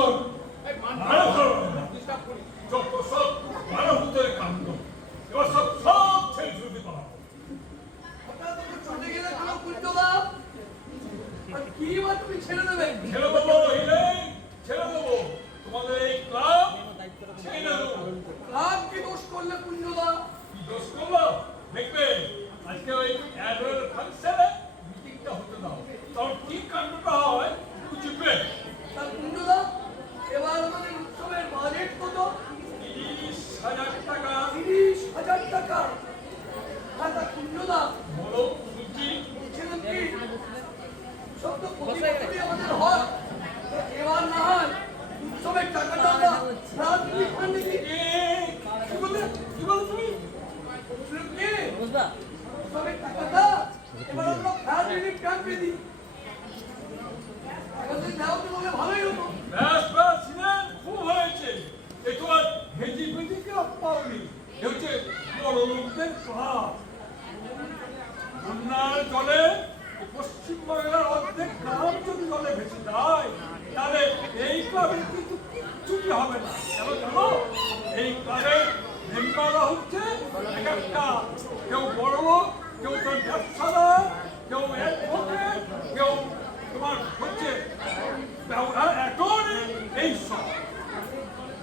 উত্তর যত সব মানব উত্তরে কাণ্ড এবার সব সব ছেড়ে ছুটে পাবো। চলে গেলে কোনো কুঞ্জদা কি বা তুমি ছেড়ে দেবে? ছেড়ে দেবো, ছেড়ে দেবো তোমাদের এই ক্লাব ছেড়ে দেবো। ক্লাব কি দোষ করলে কুঞ্জদা? দোষ করলো দেখবে আজকে ওই অ্যানুয়াল ফাংশনে মিটিংটা হতে দাও, তখন কি কাণ্ডটা হয় বুঝবে। তার কুঞ্জদা এবার আমাদের উৎসবের বাজেট কত? 30,000 টাকা। 30,000 টাকা? আর তা কুঞ্জদা বলো শুনছি। বলছিলেন কি সব তো প্রতি বছরই আমাদের হয়, এবার না হয় উৎসবের টাকাটা আমরা রাজনীতি ফান্ডে দিই। কি বললে তুমি? বলছিলেন কি উৎসবের টাকাটা এবার আমরা রাজনীতি ক্যাম্পে দিই। আমাদের দেওয়া তো বলে ভালোই হতো। ব্যাস ব্যাস ছিলেন, খুব হয়েছে। এ তো আর হেজি পেজিকে পাওনি, এ হচ্ছে বড় লোকদের স্বভাব। বন্যার জলে পশ্চিমবাংলার অর্ধেক গ্রাম যদি জলে ভেসে যায় তাহলে এই ক্লাবের কিন্তু কিচ্ছুটি হবে না। কেন জানো? এই ক্লাবের মেম্বাররা হচ্ছে এক একটা, কেউ বড় লোক, কেউ তোর ব্যবসাদার, কেউ অ্যাডভোকেট, কেউ তোমার হচ্ছে অ্যাটর্নি, এই সব।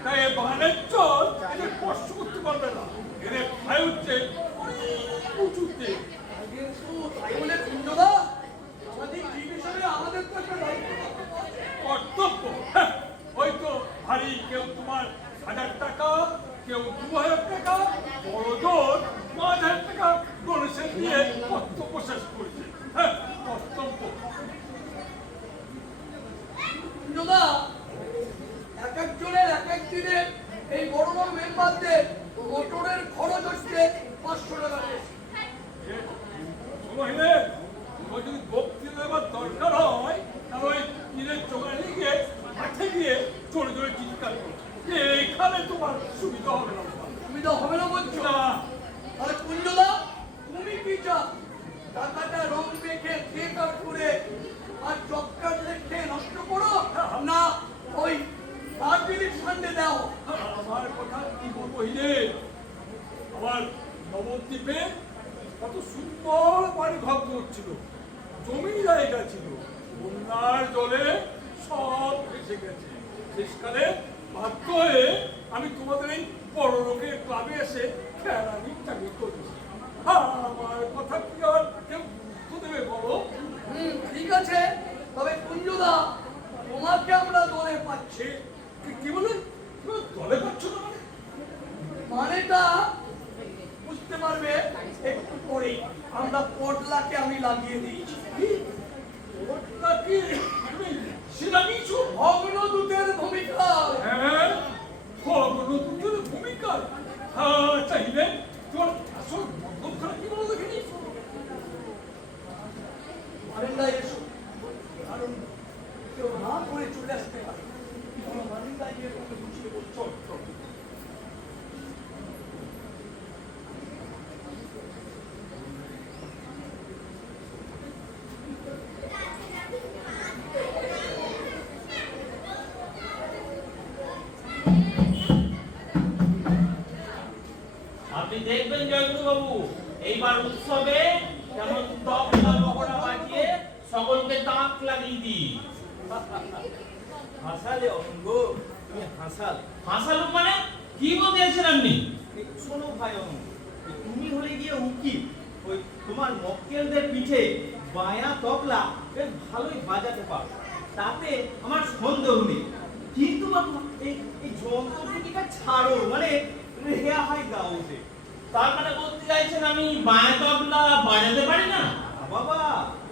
তাই বাগানের চল এদের স্পর্শ করতে পারবে না, এদের খায় হচ্ছে উঁচুতে। তাই বলে কুঞ্জদা আমাদের টিম হিসেবে আমাদের তো একটা দায়িত্ব কর্তব্য। হ্যাঁ, ওই তো ভারী, কেউ তোমার 1,000 টাকা, কেউ 2,000 টাকা, বড় জোর 5,000 টাকা ডোনেশন দিয়ে কর্তব্য শেষ করছে। হ্যাঁ, কর্তব্য। কুঞ্জদা এক একজনের এক এক দিনের এই বড় বড় মেম্বারদের মোটরের খরচ হচ্ছে 500 টাকা। মহিলে তোমার যদি বক্তৃতা দেওয়ার দরকার হয় তাহলে ওই নিজের চোখানে গিয়ে মাঠে গিয়ে চলে চলে চিৎকার করো, এখানে তোমার সুবিধা হবে না। সুবিধা হবে না বলছো? না, তাহলে কুঞ্জদা তুমি কি চাও? টাকাটা রং মেখে কেক আউট করে আর চক্কার লেখে নষ্ট করো, না ওই রাজনীতির ফান্ডে দাও? আমার কথা কি বলবো হিলে, আমার নবদ্বীপে কত সুন্দর বাড়ি ঘর করছিল, জমি জায়গা ছিল, বন্যার জলে সব ভেসে গেছে। শেষকালে বাধ্য হয়ে আমি তোমাদের এই বড় লোকের ক্লাবে এসে খেলানি চাকরি করেছি। আমার কথা কি আর কেউ গুরুত্ব দেবে বলো? ঠিক আছে, তবে কুঞ্জদা তোমাকে আমরা দলে পাচ্ছি। কি বলে দলে পাচ্ছ না? মানেটা বুঝতে পারবে একটু পরে। আমরা পটলাকে আমি লাগিয়ে দিয়েছি। সেটা কিছু অগ্নদূতের ভূমিকা। হ্যাঁ, অগ্রদূতের ভূমিকা। চাইলে তোর আসল বন্ধুরা কি বলো দেখিনি? বারান্দায় এসো, কারণ কেউ না করে চলে আসতে পারে। বারান্দায় গিয়ে তোকে বুঝিয়ে বলছো। আপনি দেখবেন জয়গুরু বাবু, এইবার উৎসবে কেমন তবলা বহরা বাজিয়ে সকলকে তাক লাগিয়ে দিই। হাসালে অঙ্গ, তুমি হাসাল। হাসালু মানে কি বলতে চাইছেন আপনি? শোনো ভাই অঙ্গ, তুমি হলে গিয়ে উকিল, ওই তোমার মক্কেলদের পিঠে বায়া তবলা বেশ ভালোই বাজাতে পারো, তাতে আমার সন্দেহ নেই। কিন্তু বাবু এই যন্ত্রটিকে ছাড়ো, মানে রেহা হয় গাওতে। তার মানে বলতে চাইছেন আমি বায়া তবলা বাজাতে পারি না? বাবা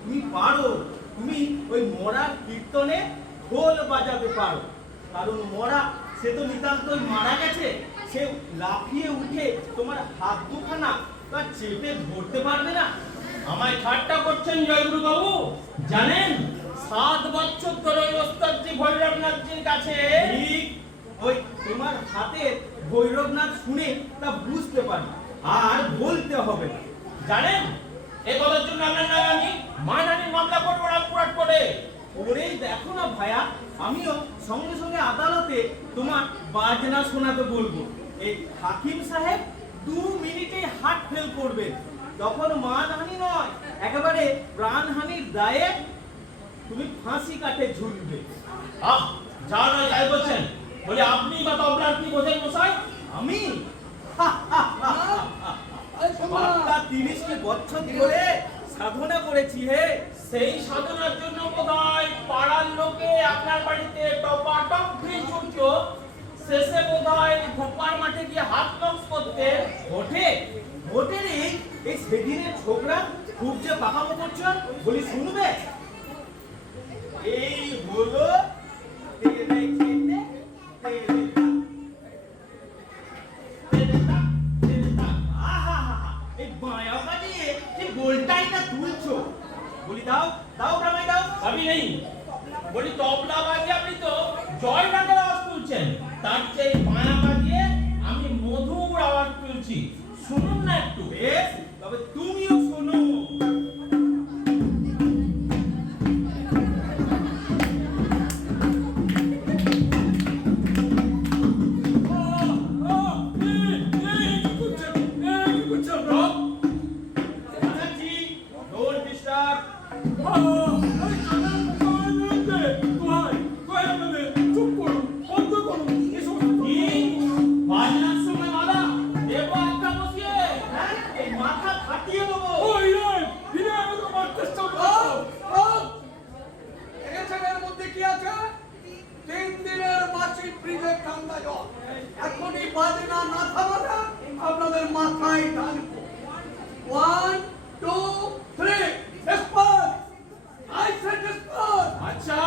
তুমি পারো, তুমি ওই মরার কীর্তনে ঢোল বাজাতে পারো, কারণ মরা সে তো নিতান্তই মারা গেছে, সে লাফিয়ে উঠে তোমার হাত দুখানা তা চেপে ধরতে পারবে না। আমায় ঠাট্টা করছেন জয়গুরু বাবু? জানেন 7 বছর ধরে ওই ওস্তাদজি ভৈরবনাথজির কাছে ঠিক ওই তোমার হাতে ভৈরবনাথ শুনে তা বুঝতে পারি, আর বলতে হবে না। জানেন এই কথার জন্য আপনার নামে আমি মানহানির মামলা করবো রামপুরহাট কোর্টে। ওরেই দেখো না ভায়া, আমিও সঙ্গে সঙ্গে আদালতে তোমার বাজনা শোনাতে বলবো। এই হাকিম সাহেব 2 মিনিটেই হার্ট ফেল করবেন, তখন মানহানি নয়, একেবারে প্রাণহানির দায়ে তুমি ফাঁসি কাটে ঝুলবে। আহ, যা না যাই বলছেন, বলে আপনি বা তবলার কি বোঝেন মশাই? আমি এই শোনো না। বাপ্পা 30 বছর ধরে সাধনা করেছি হে। সেই সাধনার জন্য বোধহয় পাড়ার লোকে আপনার বাড়িতে টপাটপ ঘুরে ছুটতো, শেষে বোধহয় ধোপার মাঠে গিয়ে হাত লক্স করতে। ভোটে ভোটের এই সেদিনের ছোকরা খুব যে পাকামো করছো, বলি শুনবে? এই হলো তেলে খেতে তেলে দাগ। তেলে দাগ, তেলে দাগ। আহাহাহা, এই বাঁয়া বাজিয়ে এই গোলটাই না তুলছো। বলি দাও দাও গ্রামাই দাও। আমি নেই, বলি তবলা বাজিয়ে আপনি তো জয় ডাকের আওয়াজ তুলছেন, তার চেয়ে বায়া বাজিয়ে আমি মধুর আওয়াজ তুলছি, শুনুন না একটু। বেশ, তবে তুমিও শোনো। জানাচ্ছি, don't disturb। কি? বাজনার সময় মালা দেবো একটা বসিয়ে? হ্যাঁ, এই মাথা ফাটিয়ে দেবো। এর মধ্যে কি আছে? 3 দিনের মাসিক ফ্রিজে ঠান্ডা জল। এখনই বাজনা না থামালে আপনাদের মাথায় ঢালবো। 1, 2, 3, disperse! I said disperse! আচ্ছা,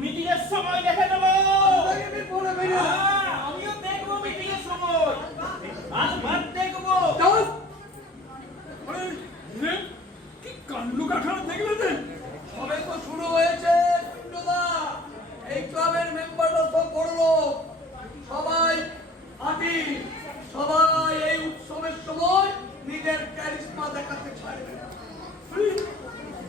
মিটিং এর সময় দেখে নেবো। আপনাকে বলে বেরিয়ে যান। হ্যাঁ, আমিও দেখবো মিটিং এর সময়। আর ভাত দেখবো। Just কি কান্ডু কারখানা দেখলে যে? সবে তো শুরু হয়েছে কুণ্ডদা। এই ক্লাবের মেম্বাররা সব বড় লোক, সবাই আটি, সবাই এই উৎসবের সময় নিজের ক্যারিশমা দেখাতে ছাড়বে না।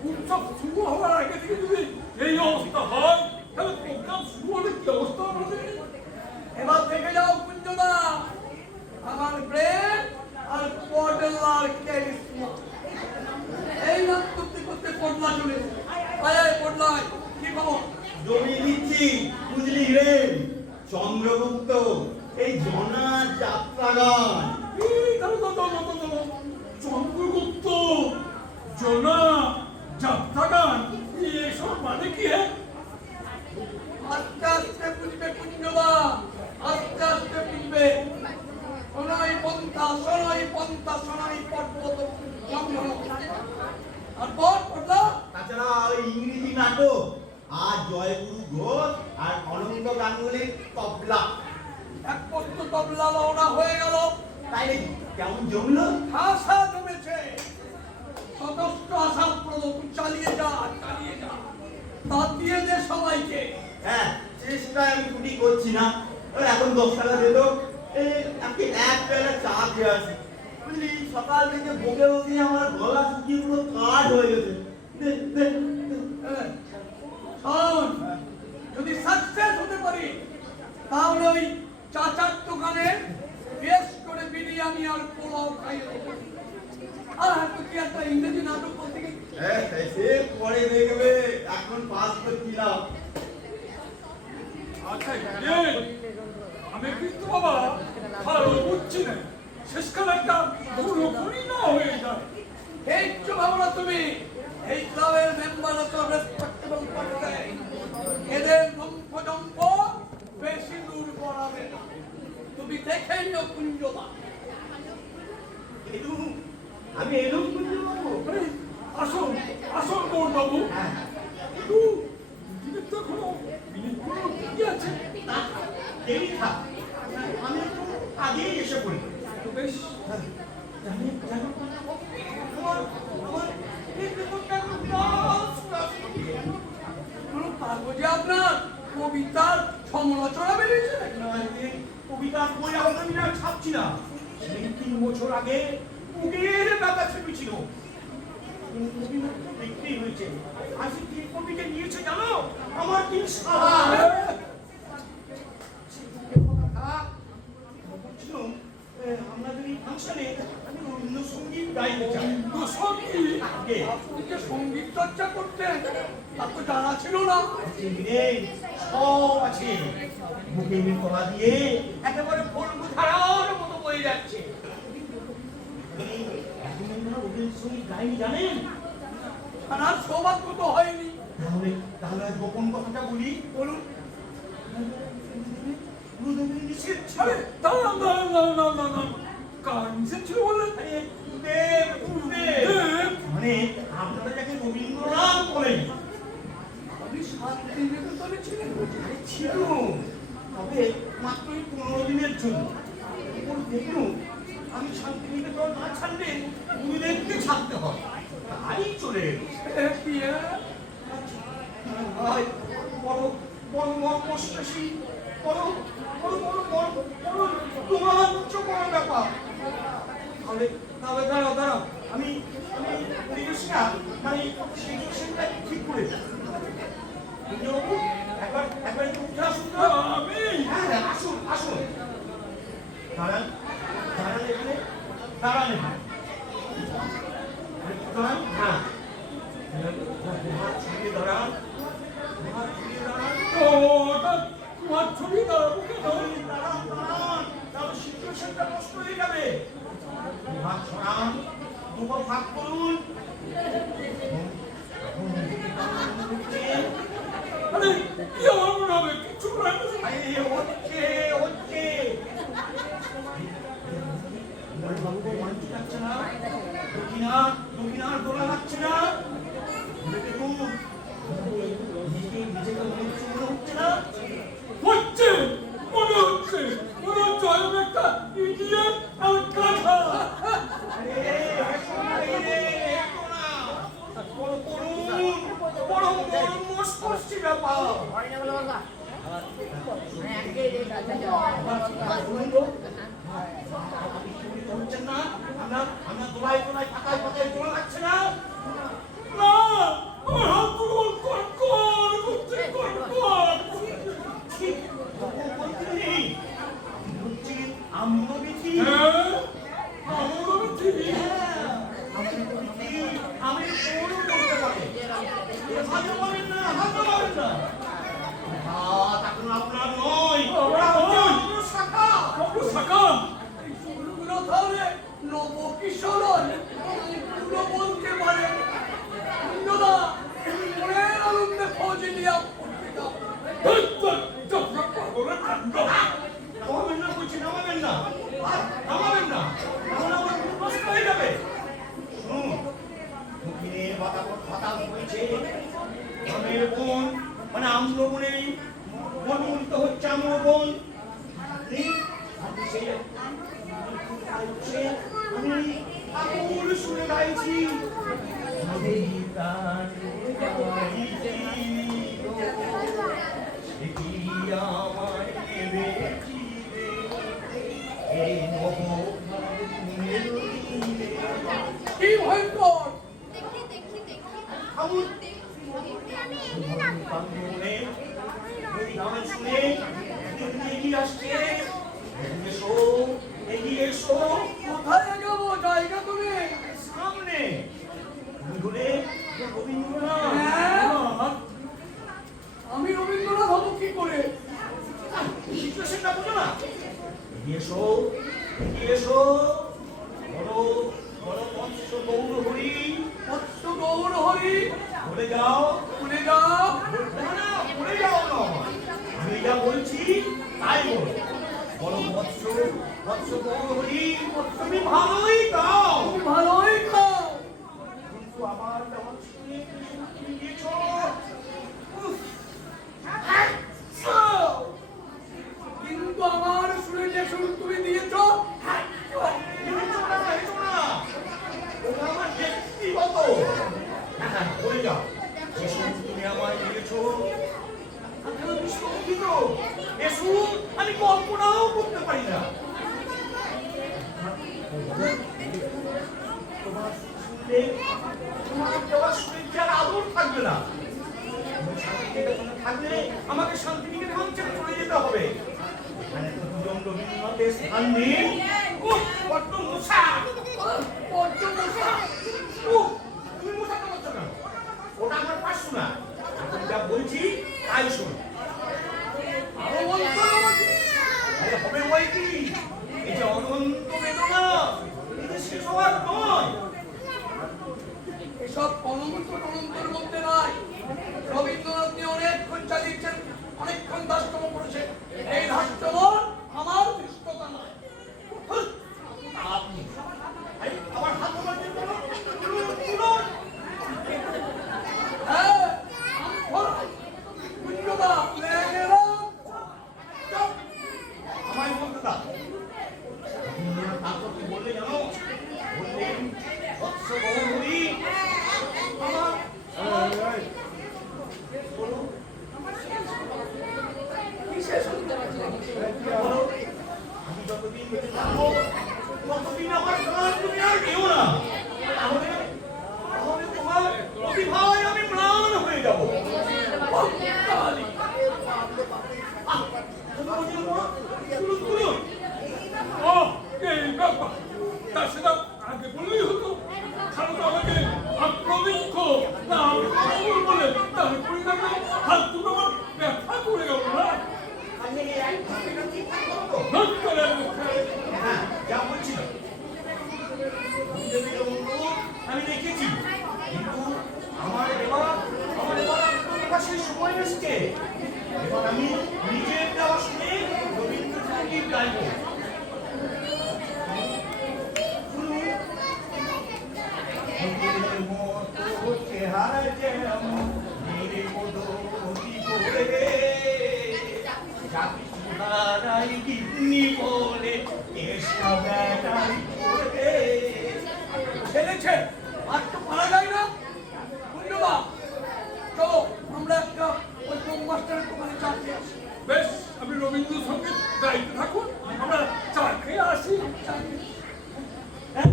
উৎসব শুরু হওয়ার আগে থেকে যদি এই অবস্থা হয়, তাহলে প্রোগ্রাম শুরু হলে কি অবস্থা হবে? এবার দেখে যাও কুঞ্জদা, আমার ব্রেন আর পটলার ক্যারিশমা। এই নাম করতে করতে পটলা চলে আয় পটলাই, কি খবর? জমি দিচ্ছি, বুঝলি রে? চন্দ্রগুপ্ত এই জনার যাত্রা গান। চন্দ্রগুপ্ত, জনা, যাত্রা গান, এসব মানে কি? আস্তে আস্তে বুঝবে কুঞ্জদা, আস্তে আস্তে বুঝবে। সোনাই পন্থা, সোনাই পন্থা, সোনাই পর্বত জঙ্গল। আর পটলা তাছাড়া ওই ইংরেজি নাটক আর জয়গুরু ঘোষ আর অনন্ত গাঙ্গুলির তবলা। এক পত্র তবলা লওনা হয়ে গেল। তাই নাকি? কেমন জমলো? আশা জমেছে, যথেষ্ট আশাপ্রদ। তুই চালিয়ে যা, চালিয়ে যা, দাঁত দিয়ে দে সবাইকে। হ্যাঁ, চেষ্টায় আমি ত্রুটি করছি না। ওই এখন 10 টাকা দিল, এক বেলা চা খেয়ে আসি। বুঝলি, সকাল থেকে বকে বকে আমার গলা শুকিয়ে পুরো কাঠ হয়ে গেছে। দে, দে, দে। হ্যাঁ, শোন, যদি সাকসেস হতে পারি তাহলে ওই চাচার দোকানে বেশ করে বিরিয়ানি আর পোলাও খাইয়ে দেবো। আর হয়তো কি একটা ইংরেজি নাটক করতে গেছি। হ্যাঁ, সে পরে দেখবে, এখন পাস করছিলাম। আচ্ছা, আমি কিন্তু বাবা ভালো বুঝছি না, শেষকালে একটা পুরোপুরি না হয়ে যায়। এই যে ভাবনা তুমি, এই ক্লাবের মেম্বার তো রেসপেক্টেবল করতে, এদের লম্ফজম্প বেশি দূর করাবে না। তুমি দেখে নিও কুঞ্জদা। এলুম, আমি এলুম বুঝতে পারবো। আসুন আসুন গৌর বাবু, হ্যাঁ, একটু দিনের তো এখনো মিনিট কি আছে? দেরি থাক, আমি একটু আগেই এসে পড়ি। তো বেশ, জানি, জানি। কোনো কাগজে আপনার কবিতার সমালোচনা বেরিয়েছে। কবিতা বই আমি না ছাপছি না। সেই 3 বছর আগে উগের ব্যথা ছিল। অভিমুক্ত বিক্রি হয়েছে। আজকে কি কবিকে নিয়েছে জানো? আমার 3 সালা। বলছিলাম, আপনাদের এই ফাংশনে আমি রবীন্দ্রসঙ্গীত গাইতে চাই। সঙ্গীত আগে আপনি যে সঙ্গীত চর্চা করতেন তা তো জানা ছিল না। সব আছে, বুকে তলা দিয়ে একেবারে ফলগু ধারার মতো বয়ে যাচ্ছে। এখন আমরা রবীন্দ্রসঙ্গীত গাইনি জানেন? জানার সৌভাগ্য তো হয়নি। তাহলে তাহলে আজ গোপন কথাটা বলি। বলুন। গুরুদেবের নিষেধ ছিল। আরে দাঁড়ান দাঁড়ান দাঁড়ান দাঁড়ান দাঁড়ান কার নিষেধ ছিল বললেন? আরে গুরুদেব, গুরুদেব। দেব? মানে আপনারা যাকে রবীন্দ্রনাথ বলেন, আপনি শান্তিনিকেতনে ছিলেন? আরে ছিল, তবে মাত্র 15 দিনের জন্য। এখন দেখুন, আমি শান্তিনিকেতন না ছাড়লে গুরুদেবকে ছাড়তে হয়, তাই চলে এলো। কি ভাই, বড় বড় মর্মস্পর্শী, বড় বড় বড় বড় বড় রোমাঞ্চকর ব্যাপার। তাহলে তাহলে দাঁড়াও দাঁড়াও, আমি আমি পরিবেশটা মানে সিচুয়েশনটা ঠিক করে দিই। বাবু, একবার একবার একটু উঠে আসুন তো। আমি হ্যাঁ হ্যাঁ, আসুন আসুন। দাঁড়ান দাঁড়ান, এখানে দাঁড়ান, এখানে দাঁড়ান। হ্যাঁ, হাত ছড়িয়ে দাঁড়ান, হাত ছড়িয়ে দাঁড়ান। ওটা তোমার ছবি দাঁড়াবো কেন? দাঁড়ান দাঁড়ান, তাহলে সিচুয়েশনটা নষ্ট হয়ে যাবে। হাত ছড়ান, দুটো ভাগ করুন। আরে কি আমার মনে হবে কিচ্ছু করার নেই। আরে হচ্ছে হচ্ছে। বাবু মঞ্চ যাচ্ছে না, দক্ষিণার দোলা লাগছে না। দেখুন, নিজেকে মঞ্চ মনে হচ্ছে না। হচ্ছে মনে হচ্ছে আমি একটা ইডিয়েট আর গাধা। আরে এসো না রে, এসো না। বড় করুন, বড় মর্মস্পর্শী ব্যাপার। হচ্ছেন না, আমরা দোলাই দোলাই ফাঁকায় ফাঁকায় দোলা লাগছে না। না আমার হাতগুলো কড়কড় করছে কড়কড়। ঠিক বলতে নেই, হচ্ছে আম্রবিধি। হ্যাঁ আমার ঠিক আমি কোনো করতে পারি। হাতে পাবেন না, হাতে পাবেন না। হাত এখন আপনার নয়, ওরা হচ্ছে অন্য শাখা। কত শাখা এই ফুলগুলো তাহলে নবকিশোর ফুলগুলো বলতে পারে। ইন্দ্রদা, তুমি মনের আনন্দে খোঁজ নিয়ে পড়তে যাও। নামাবেন না বলছি, নামাবেন না, আর নামাবেন না, তাহলে আমার খুব কষ্ট হয়ে যাবে। শুনুন, দক্ষিণে বাতাস বইছে, আমের বন মানে আম্রবনেই মনোনীত হচ্ছে আম্রবন। আমি আকুল শুনে গাইছি, কি ভয়ঙ্কর! কোথায় যাবো জায়গা তুমি? সামনে রবীন্দ্রনাথ। হ্যাঁ? আমি রবীন্দ্রনাথ হবো কি করে? সিচুয়েশনটা বুঝো না? এগিয়ে এসো, বড় বড় মৎস্য গৌর হরি, মৎস্য গৌর হরি, বলে যাও। ভুলে যাও। না না, ভুলে যাও না, আমি যা বলছি তাই বলো। বড় মৎস্য গৌর হরি, তুমি ভালোই গাও, তুমি ভালোই খাও। কিন্তু আমার যেমন শুনে তুমি দিয়েছো। কিন্তু আমার শুনে যে শুরু তুমি দিয়েছ, আমার ব্যক্তিগত। হ্যাঁ, বলে যাও, যে সুর তুমি আমায় দিয়েছো, আমি শঙ্কিত। এ সুর আমি কল্পনাও করতে পারি না। তোমার শুনে দিলে তোমার দেওয়ার শরীরকে আর আদর থাকবে না। শান্তিনিকেতনে থাকলে আমাকে শান্তিনিকেতন ছেড়ে চলে যেতে হবে। এখানে তো দুজন রবীন্দ্রনাথের স্থান নেই। উফ, বড্ড মশা। বড্ড মশা। উফ, তুমি মশা কামড়াচ্ছ কেন? ওটা আমার পার্শ্ব না। এখন যা বলছি তাই শোনো। আরো বলতে আমাকে। আরে হবে বই কি? এই যে অনন্ত বেদনা, এটা শেষ হওয়ার নয়। এসব অনন্তর মধ্যে নাই। রবীন্দ্রনাথ নিয়ে অনেকক্ষণ চালিয়েছেন, অনেকক্ষণ দাস্তম করেছেন। এই দাস্তম আমার দৃষ্টতা নয়। হুঁ, আপনি আরে আমার হাত ধরতে বলো। তুলুন। হ্যাঁ, কুঞ্জদা, লেগেরা। চুপ। আমায় বলতে দাও। তারপর কি বললে জানো? বললেন বৎস গৌরী আমার বলো কিসে শুনতে পাচ্ছি না? বলো, আমি যতদিন বেঁচে থাকবো ততদিন আমার প্রাণ তুমি আর নিও না। তাহলে তাহলে তোমার প্রতিভায় আমি ম্লান হয়ে যাবো। কালী। তুলুন। ও এই ব্যাপার, তার সেটা আগে বললেই হতো। কারণ তো আমাকে আক্রমিক না আমি কবুল বলে তাহলে পরিণামে হাত দুটো আমার ব্যথা করে গেল না। আমি এক ঘন্টা ঠিক থাকবো তো? ধন্যবাদ মুখে। হ্যাঁ, যা বলছিলাম। আমি দেখেছি, কিন্তু আমার এবার আত্মপ্রকাশের সময় এসছে। এবার আমি নিজের দেওয়া শুনে রবীন্দ্র সঙ্গীত গাইব। চেহারা যেমন মেরে মদতি করে জাতি সুধারাই গিন্নি বলে এসা বেড়াই করে। ছেলেছে আর তো পারা যায় না। কুঞ্জদা, চলো আমরা একটা ওই মাস্টারের দোকানে চা খেয়ে আসি। বেশ, আমি রবীন্দ্রসঙ্গীত গাইতে থাকুন, আমরা চা খেয়ে আসি। হ্যাঁ?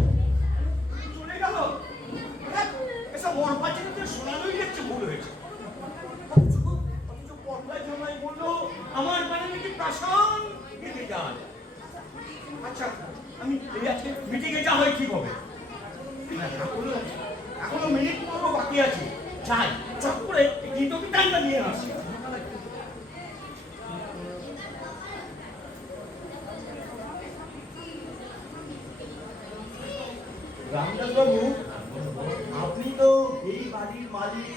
চলে গেল। হ্যাঁ, এসব ওর পাচিতে শোনানোই যাচ্ছে ভুল হয়েছে। অথচ পর্দায় জমাই বললো আমার বাড়ি নাকি প্রাসান কেটে যান। আচ্ছা, আমি এই আজকে মিটিংয়ে যা হয় ঠিক হবে। না, এখনো মিনিট পনেরো বাকি আছে। যাই, চট করে গীত বিতানটা নিয়ে আসি। রামদাস বাবু, আপনি তো এই বাড়ির মালিক।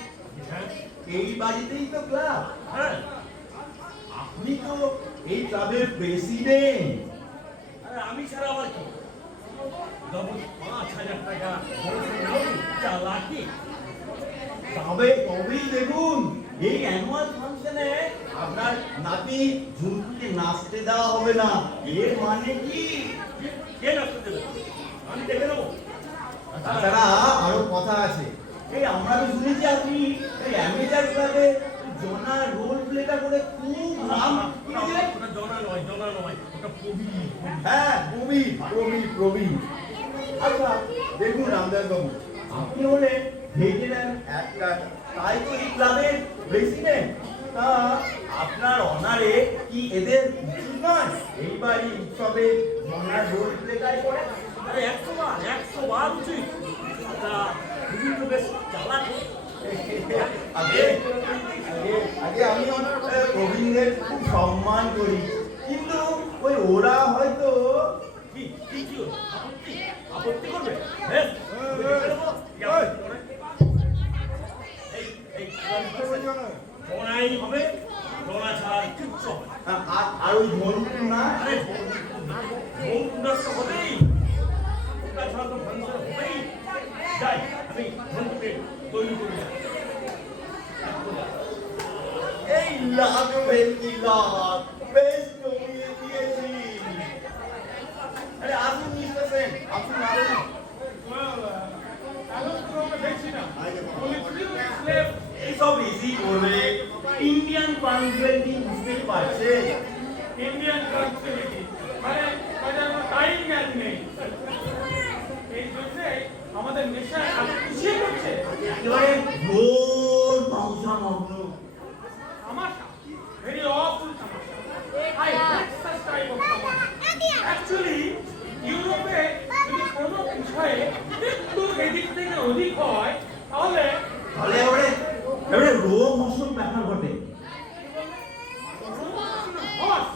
এই বাড়িতেই তো ক্লাব। হ্যাঁ, আপনি তো এই ক্লাবের প্রেসিডেন্ট। আরে আমি ছাড়া আবার কি? নগদ 5,000 টাকা চালাকি। তবেই দেখুন, এই অ্যানুয়াল ফাংশনে আপনার নাতি ঝুমকুকে নাচতে দেওয়া হবে না। এর মানে কি? কে নাচতে দেবে? আমি দেখে নেবো। তাছাড়া আরো কথা আছে। এই আমরা তো শুনেছি আপনি এই অ্যামেচার ক্লাবে জনা রোল প্লেটা করে খুব নাম করেছিলেন। ওটা জনা নয়, ওটা প্রবীণ। হ্যাঁ, প্রবীণ। আচ্ছা দেখুন রামদাস বাবু, আপনি হলেন ভেটেরান অ্যাক্টর, তাই তো এই ক্লাবের প্রেসিডেন্ট। তা আপনার অনারে কি এদের উচিত নয় এইবারই উৎসবে জনার রোল প্লেটাই করে? আরে 100 বার উচিত। তা বিভিন্ন বেশ চালাকি। আগে আমি প্রবীণদের খুব সম্মান করি, কিন্তু ওই ওরা হয়তো কি হলো? আপত্তি করবে? বেশ, আমি দেখে নেবো। কি আপত্তি করে? এই জনাই হবে, জনা ছাড়া কিচ্ছু হবে না। আর ওই ধরুন না। আরে ভোট তো হবেই, ওটা ছাড়া তো ফাংশন হবেই। যাই, আমি ভোটকে তৈরি করে যাই। এই লাগবেন কি লাভ, বেশ জমিয়ে দিয়েছি। আরে আসুন মিস্টার সেন, আসুন। এইসব ইজি করবে ইন্ডিয়ান পাঞ্চুয়ালিটি, বুঝতেই পারছেন। ইন্ডিয়ান কালচারিটি মানে আমার টাইম জ্ঞান নেই। এই জন্যে আমাদের আমাদের নেশায় খুশি করছে। একেবারে ঘোর ধ্বংসমগ্ন। তামাশা, very awful তামাশা। I hate such type of তামাশা। Actually, ইউরোপে যদি কোনো বিষয়ে একটু এদিক থেকে ওদিক হয়, তাহলে তাহলে এবারে রোগ মশক ব্যাপার ঘটে। হর্স,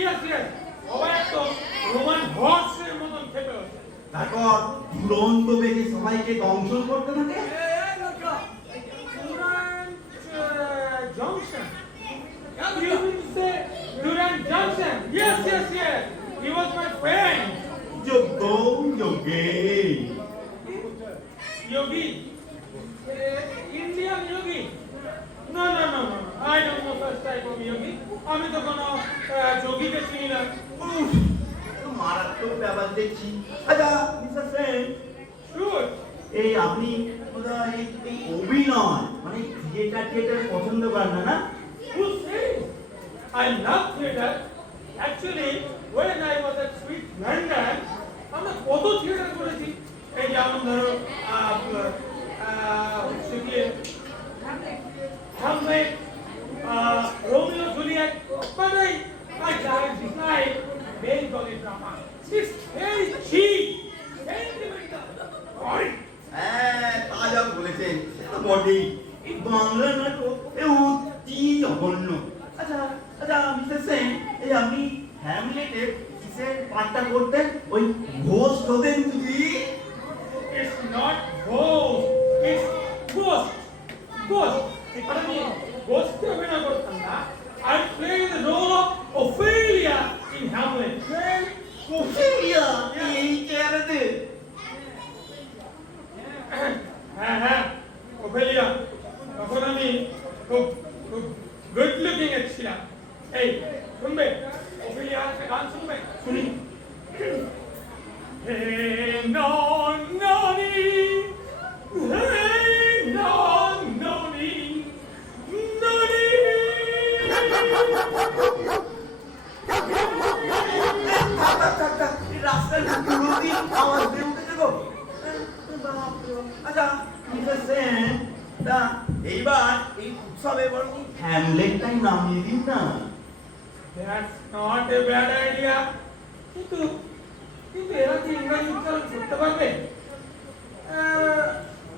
yes, yes, সবাই একদম রোমান হর্সের মতন খেপে ওঠে। তারপর দুরন্ত বেগে সবাইকে দংশন করতে থাকে। Durand Johnson. You mean to say Durand Johnson? Yes, yes, yes. He was my friend. যোগ্য যোগে Yogi. Indian yogi. No, no, no, no. I don't know such type of yogi. আমি তো কোনো যোগীকে চিনি না। উফ, মারাত্মক ব্যাপার দেখছি। আচ্ছা মিস্টার সেন, Sure. এই আপনি বোধহয় এই অভিনয় মানে থিয়েটার পছন্দ করেন না? Who says? I love theatre. Actually, when I was at Sweet London, আমরা কত থিয়েটার করেছি। এই যেমন ধরো হচ্ছে গিয়ে Hamlet, Romeo Juliet, but I dislike Bengali drama. It's very cheap, sentimental, boring. হ্যাঁ, তা যা বলেছেন সে তো বটেই। এই বাংলা নাটক এ অতি জঘন্য। আচ্ছা আচ্ছা মিস্টার সেন, এই আপনি হ্যামলেটের কিসের পাঠটা করতেন? ওই ঘোষ হতেন বুঝি? It's not ghost, it's ghost. Ghost. আমি গhost অভিনয় করতাম না। I play the role of Ophelia in Hamlet. Ophelia এই চেহারাতে? হ্যাঁ হ্যাঁ, Ophelia। তখন আমি খুব গুড লুকিং ছিলাম। এই শুনবে, Ophelia একটা গান শুনবে? শুনি। Hey, non, noni. Hey, non, noni. Noni. এই রাস্তার কুকুর দিয়ে আওয়াজ দিয়ে উঠেছে গো। আচ্ছা মিস্টার সেন, তা এইবার এই উৎসবে বরং হ্যামলেটটাই নামিয়ে দিন না। That's not a bad idea. কিন্তু এরা কি ইংরেজি উচ্চারণ করতে পারবে?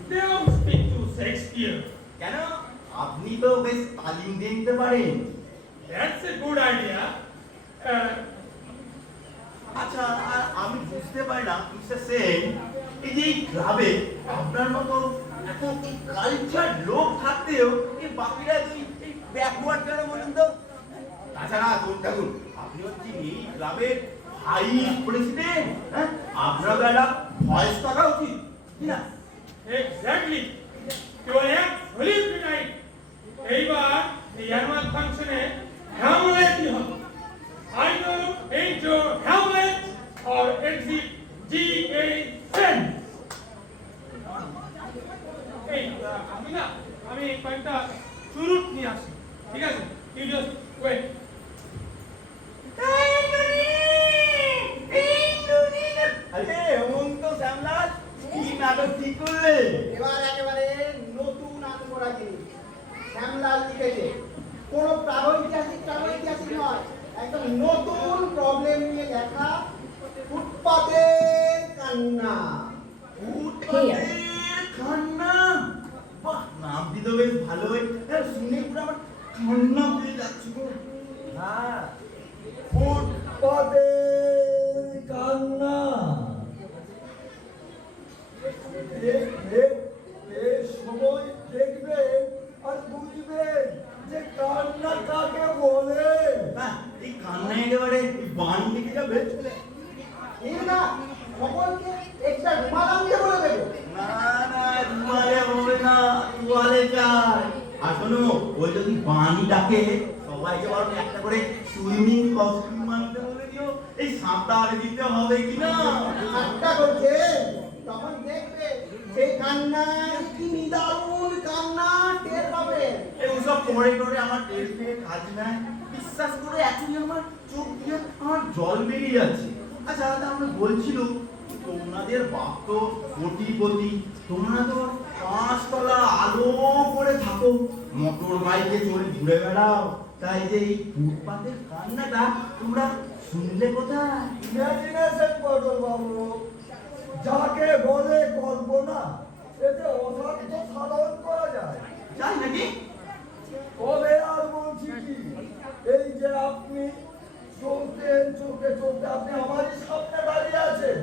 They don't speak to Shakespeare. কেন? আপনি তো বেশ তালিম দিয়ে নিতে পারেন। That's a good idea. আচ্ছা, আর আমি বুঝতে পারি না মিস্টার সেন, এই যে এই ক্লাবে আপনার মতো এত কালচার লোক থাকতেও এই বাকিরা এই ব্যাকওয়ার্ড কেন বলুন তো? তাছাড়া দেখুন, আপনি হচ্ছে এই ক্লাবের ভাইস প্রেসিডেন্ট, হ্যাঁ? আপনার তো একটা ভয়েস থাকা উচিত, কি না? Exactly. You are absolutely right. এইবার এই অ্যানুয়াল ফাংশনে হ্যামলেটই হবে। Either enter Hamlet or exit G.A. Sen. আমি কয়েকটা চুরুট নিয়ে আসি, ঠিক আছে? You just wait. আরে হেমন্ত শ্যামলাল, কি নাটক ঠিক করলে? এবার একেবারে নতুন আত্মরাজি শ্যামলাল লিখেছে। কোনো প্রাগৈতিহাসিক নয়, একদম নতুন প্রবলেম নিয়ে লেখা, ফুটপাতের কান্না। ফুটপাতের কান্না, বাহ, নামটি তো বেশ ভালোই। শুনে পুরো আমার কান্না পেয়ে যাচ্ছে গো। হ্যাঁ, ফুটপাতের কান্না। এই সময় দেখবেন আর বুঝবেন যে কান্না কাকে বলে। হ্যাঁ, এই কান্না একেবারে বান দিকে যাবে। না, সকলকে একটা রুমাল দিয়ে বলে দেবো। না না, রুমালে হবে না, রুমালে চাই। আর শোনো, ওই যদি বানি ডাকে সবাইকে বরং একটা করে সুইমিং কস্টিউম আনতে বলে দিও। এই সাঁতার দিতে হবে কিনা? ঠাট্টা করছে, তখন দেখবে সেই কান্নার কি নিদারুণ কান্না টের পাবে। ওসব পরে টরে আমার টের পেয়ে কাজ নাই। বিশ্বাস করে এখনই আমার চোখ দিয়ে আমার জল বেরিয়ে যাচ্ছে। আচ্ছা, আমরা বলছিল তোমাদের বাপ তো কোটিপতি, তোমরা তো 5 তলা আলো করে থাকো, মোটর বাইকে চড়ে ঘুরে বেড়াও, তাই যে এই ফুটপাতের কান্নাটা তোমরা শুনলে কোথায়? ইমাজিনেশন পটল বাবু, যাকে বলে কল্পনা, এতে অসাধ্য সাধন করা যায়। যাই নাকি? তবে আর বলছি কি, এই যে আপনি চলতেন চলতে চলতে আপনি আমারই সামনে দাঁড়িয়ে আছেন,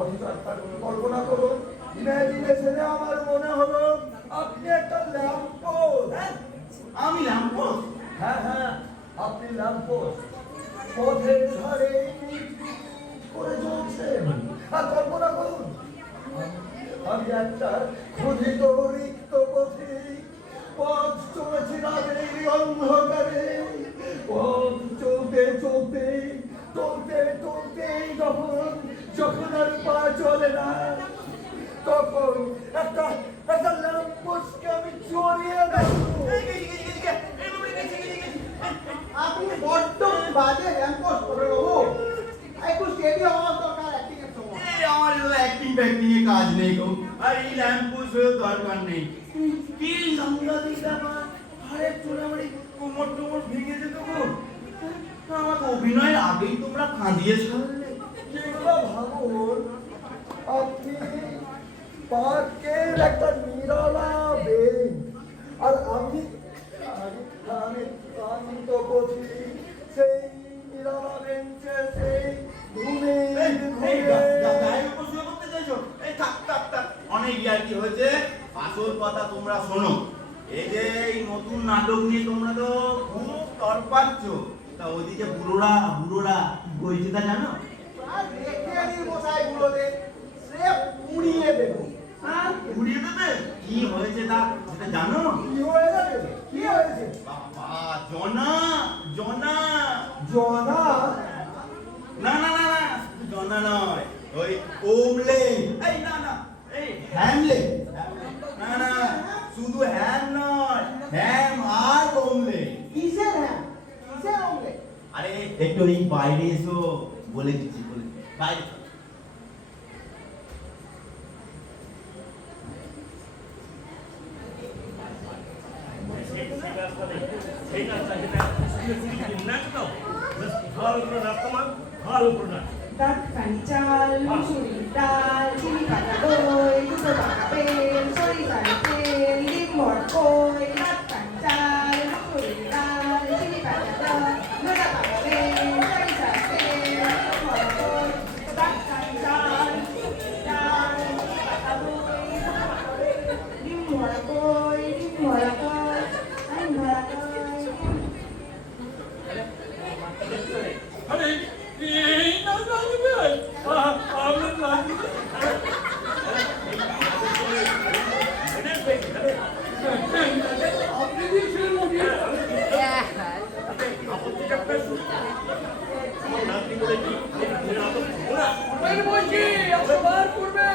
অথচ একটা কল্পনা করুন, ইমাজিনেশনে আমার মনে হলো আপনি একটা ল্যাম্পপোস্ট। আমি ল্যাম্পপোস্ট? হ্যাঁ হ্যাঁ, আপনি ল্যাম্পপোস্ট, পথের ধারে করে চলছেন। আর কল্পনা করুন, আমি একটা ক্ষুধিত রিক্ত পথে পথ চলেছি রাতের অন্ধকারে, পথ চলতে চলতে চলতে চলতে যখন আর পা চলে না, তখন একটা ল্যাম্পপোস্টকে আমি জড়িয়ে দেখবো। আপনি বড্ড বাজে ল্যাম্পপোস্ট করে বাবু, একটু স্টেডি হওয়ার দরকার অ্যাক্টিং এর সময়। আমার তো অ্যাক্টিং ফ্যাক্টিং এ কাজ নেই গো, আর এই ল্যাম্পপোস্ট হয়ে দরকার নেই। কি সাংঘাতিক ব্যাপার, আরে চোরামারি কোমর টোমর ভেঙে যেত গো। আমার অভিনয়ের আগেই তোমরা কাঁদিয়ে ছাড়লে। যেগুলো ভাবুন, আপনি পার্কের একটা নিরালা বেঞ্চ, আর আমি ক্লান্ত পথি সেই নিরালা বেঞ্চে সেই ঘুমে অনেক ইয়ার্কি হয়েছে, আসল কথা তোমরা শোনো। এই যে এই নতুন নাটক নিয়ে তোমরা তো খুব তরপাচ্ছ, তা ওদিকে বুড়োরা কি বলছে তা জানো? আর রেখে দিন মশাই গুলোতে, সে পুড়িয়ে দেবো। হ্যাঁ, ঘুরিয়ে দেবে? কি হয়েছে তা সেটা জানো? কি হয়ে যাবে? কি হয়েছে? বাবা, জনা জনা জনা? না না না না, শুধু জনা নয়, ওই ওমলে, এই না না, এই হ্যামলে, না না, শুধু হ্যাম নয়, হ্যাম আর ওমলে। কিসের হ্যাঁ? কিসের অমলে? আরে একটু এই বাইরে এসো, বলে দিচ্ছি বাইরে। ডাক কাঞ্চাল, মুসুরির ডাল, চিনি পাতা দই, দুটো পাকা বেল, সরিষার তেল, ডিম কই, ডাক কাঞ্চাল, মুসুরির ডাল, চিনি পাতা দই, দুটো পাকা বেল, সরিষার তেল, কই, ডাক কাঞ্চাল, ডাল, চিনি পাতা দই, ডিম কই, আইন ভরা কই। আরে এই না লাগবে, আমি লাগবে। আপনি দিয়েছিলেন নাকি? আমি বলছি, একবার করবে,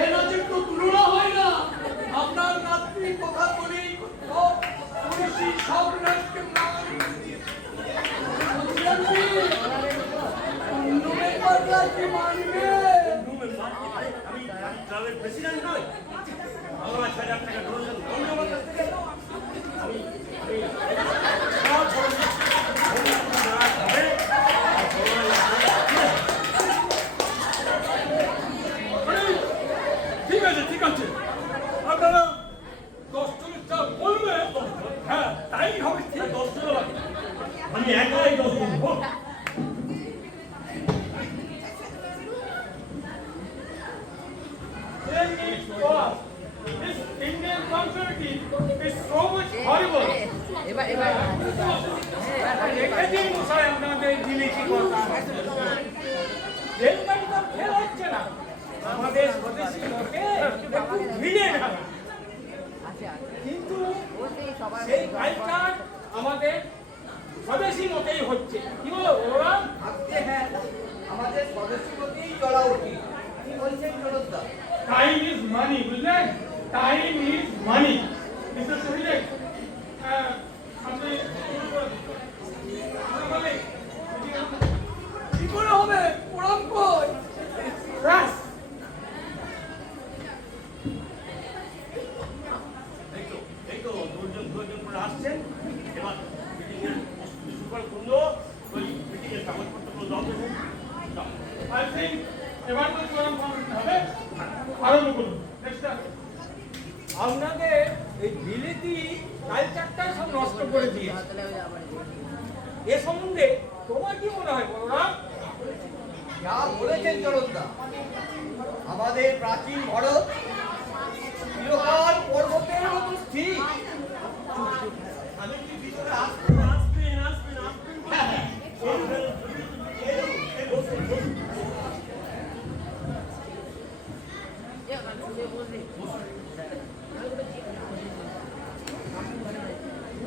এ নাচের তো তুলনা হয় না। আপনার নাতনি কথা বলি, পুলিশি সব নাচকে মানবে। প্রেসিডেন্ট নয়, বাংলা 6,000 টাকা ডোনেশন আমার কাছ থেকে। ঠিক আছে ঠিক আছে, আপনারা 10 জনের যা বলবে, হ্যাঁ তাই হবে। ঠিক 10 জন লাগবে, আমি একাই 10 জন। This Indian conservative is so much horrible. এদিন মশাই আপনাদের দিলে কি কথা? রেলগাড়িটা ফেল হচ্ছে না, আমাদের স্বদেশী লোকে একটু ভিড়ে না, কিন্তু সেই কালচার আমাদের স্বদেশী মতেই হচ্ছে। কি বলো ওরা? হ্যাঁ, আমাদের স্বদেশী মতেই চলা উচিত। কি বলছেন জনতা? টাইম ইজ মানি, বুঝলেন? Time is money. মিস্টার শহীদ, আপনি কি করে হবে? প্রণাম কই। আসছেন এবার মিটিংয়ের প্রস্তুতি শুরু করে করলো ওই মিটিংয়ের কাগজপত্রগুলো দাও দেখুন I think এবার তো চরম কমিটি হবে আরম্ভ করুন নেক্সট আপনাদের এই বিলেতি কালচারটাই সব নষ্ট করে দিয়েছে। এ সম্বন্ধে তোমার কি মনে হয় বলরাম? যা বলেছেন জনতা, আমাদের প্রাচীন ভারত চিরকাল পর্বতের মতো স্থির। আমি কি ভিতরে আসবেন আসবেন আসবেন আসবেন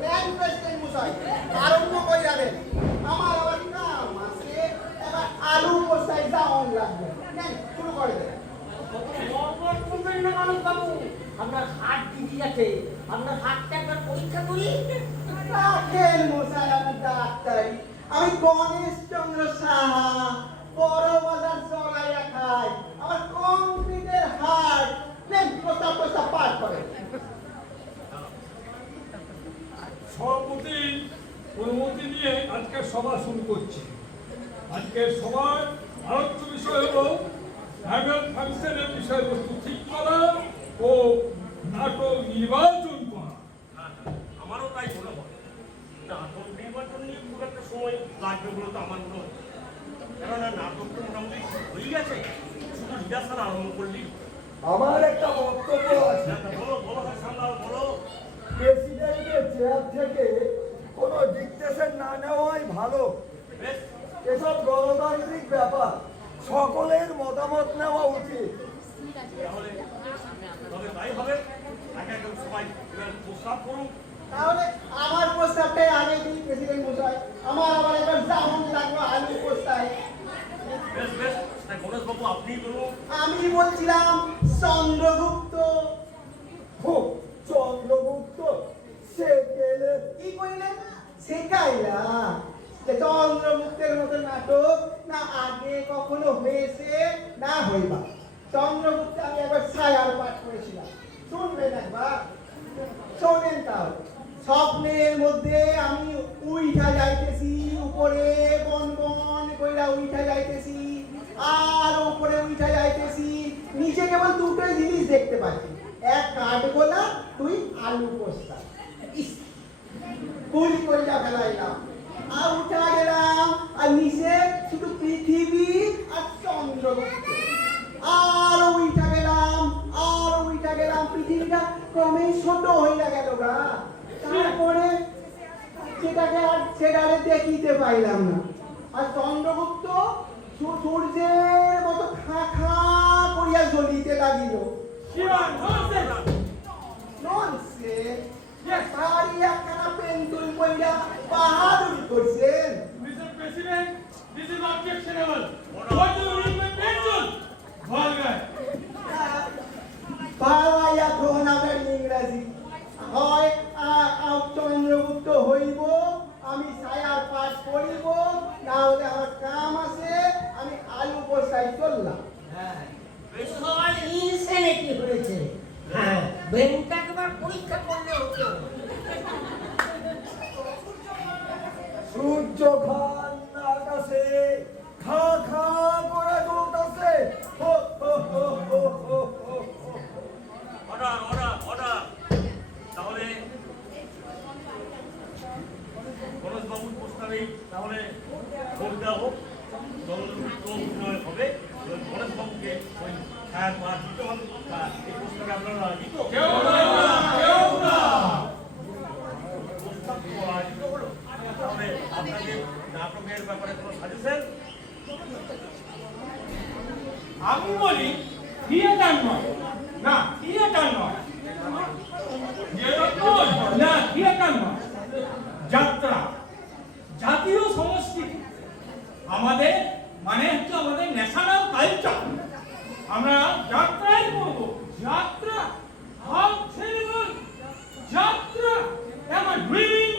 ম্যান প্রেসিডেন্ট মশাই আরম্ভ করে যাবেন। আমার আবার কাম আছে, এবার আলু পোস্টাই যাওয়ান লাগবে। নেন, শুরু করে দেন। আপনার হাত দিদি আছে, আপনার হাতটা একবার পরীক্ষা করি। রাখেন মশাই আমার ডাক্তারি। আমি গণেশ চন্দ্র সাহা, বড় বাজার চড়াইয়া খাই। আমার কংক্রিটের হাট। নেন, প্রস্তাব পাঠ করেন। সভাপতি অনুমতি নিয়ে আজকের সভা শুরু করছি। আজকের সভার আলোচ্য বিষয় হল নাটক ফাংশনের বিষয়বস্তু ঠিক করা ও নাটক নির্বাচন করা। আমারও তাই মনে হয় নাটক নির্বাচন নিয়ে খুব একটা সময় লাগবে বলে তো আমার মনে হয়, কেননা নাটক তো মোটামুটি হয়ে গেছে, শুধু রিহার্সাল আরম্ভ করলি। আমার একটা বক্তব্য আছে। বলো বলো সামলাও বলো। প্রেসিডেন্টের চেয়ার থেকে কোনো ডিকটেশন না নেওয়াই ভালো। বেশ এসব গণতান্ত্রিক ব্যাপার, সকলের মতামত নেওয়া উচিত। তাহলে তবে তাই হবে, একে একে সবাই এবার প্রস্তাব করুন। তাহলে আমার প্রস্তাবটাই আগে দিই প্রেসিডেন্ট মশাই। আমার আবার এবার যেমন লাগলো আলু পোস্তায়। বেশ বেশ, তাই গণেশ বাবু আপনি বলুন। আমি বলছিলাম চন্দ্রগুপ্ত। খুব চন্দ্রগুপ্ত সে গেলে কি কইলেন? শেখাইলা যে চন্দ্রগুপ্তের মতো নাটক না আগে কখনো হয়েছে না হইবা। চন্দ্রগুপ্ত আমি একবার ছায়ার পাঠ করেছিলাম, শুনবেন একবার? শোনেন তাহলে। স্বপ্নের মধ্যে আমি উইঠা যাইতেছি, উপরে বন বন কইরা উইঠা যাইতেছি, আর উপরে উইঠা যাইতেছি, নিচে কেবল দুটোই জিনিস দেখতে পাচ্ছি, এক কাঠগোলা, তুই আলু পোস্তা। ইস, ভুল কইরা ফেলাইলাম। আর উঠা গেলাম, আর নিচে শুধু পৃথিবী আর চন্দ্রগুপ্ত। আর উইঠা গেলাম, পৃথিবীটা ক্রমেই ছোট হইয়া গেল গা। তারপরে সেটারে দেখিতে পাইলাম না। আর চন্দ্রগুপ্ত সূর্যের মতো খা খা করিয়া জ্বলিতে লাগিল। ননসেন্স! পাহাড়ি একখানা পেন্টুল কইরা বাহাদুরি করছেন। Mr. President, this is objectionable. What do you mean by pencil? Vulgar. পাড়াই এখন আপনার ইংরাজি হয়। চন্দ্রগুপ্ত হইব, আমি ছায়ার পাঠ করিব, না হলে আমার কাম আছে, আমি আলু পোস্তায় চললাম। সবাই ইনসেনিটি হয়েছে। হ্যাঁ, ব্রেনটা একবার পরীক্ষা করলে হতো। সূর্য খান আকাশে খা খা করে জ্বলতেছে। Order order order. তাহলে গণেশ বাবুর প্রস্তাবে তাহলে ভোট দেওয়া হোক, চন্দ্রগুপ্ত অভিনয় হবে, গণেশ বাবুকে ওই ছায়ার পাঠ দিতে হবে। এই প্রস্তাবে আপনারা দিত প্রস্তাব পরাজিত হলো। তাহলে আপনাদের নাটকের ব্যাপারে কোনো সাজেশন? আমি বলি থিয়েটার নয়, না থিয়েটার নয়, না থিয়েটার নয়, যাত্রা, জাতীয় সংস্কৃতি আমাদের, মানে হচ্ছে আমাদের ন্যাশনাল কালচার। আমরা যাত্রাই করবো। যাত্রা, হাউ ছেড়ে যাত্রা, আমার ড্রিমিং।